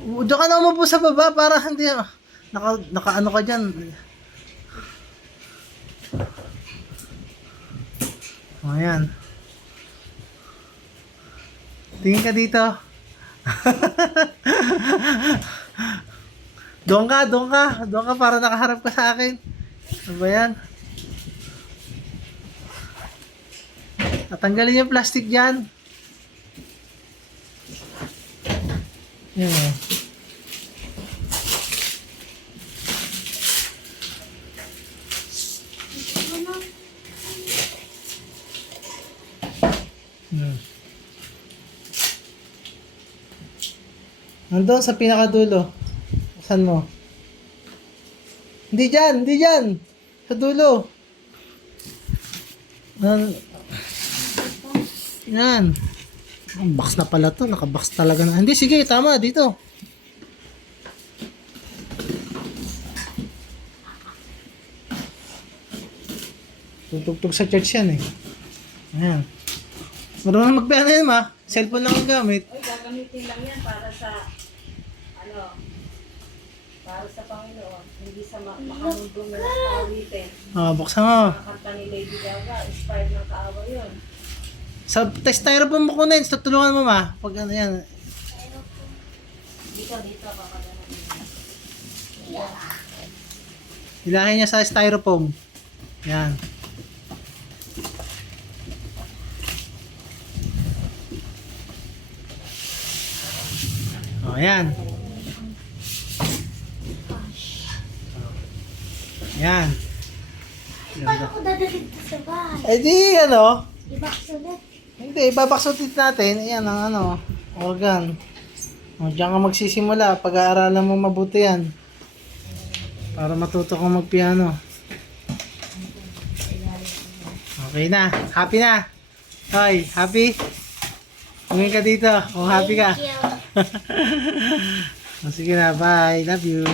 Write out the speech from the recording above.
Diyan ka na umupo sa baba para hindi, naka ano ka dyan. O, ayan. Tingin ka dito. Doon ka para nakaharap ka sa akin. Ano ba yan? Tatanggalin yung plastic dyan. Yan o. Nandun sa pinakadulo. Saan mo? Hindi dyan. Sa dulo. Yan. Ang box na pala to. Nakabox talaga na. Hindi, sige, tama. Dito. Tutugtog sa church yan eh. Ayan. Marunong magpiano yan ma. Cellphone lang ang gamit. Uy, gagamitin lang yan para sa para sa Panginoon, hindi sa makamundong na kawitin. Buksan mo. Nakakanta ni Lady Gaga, inspired ng kaawa yun. Sa styrofoam mo kunin. Tutulungan mo ma. Pag ano yan. Dito, kakaganan mo. Hilahin niya sa styrofoam. Yan. O, yan. Yan. Paano ko dadalhin ito sa bahay? Eh di, ano? I-box ulit. Hindi, ibabaksutit natin. Yan ang ano, organ. O, diyan ka magsisimula. Pag-aaralan mo mabuti yan. Para matuto kang magpiano. Okay na. Happy na. Hoy, happy? Tumingin ka dito. Kung happy ka. Thank you. O, sige na, bye. Love you.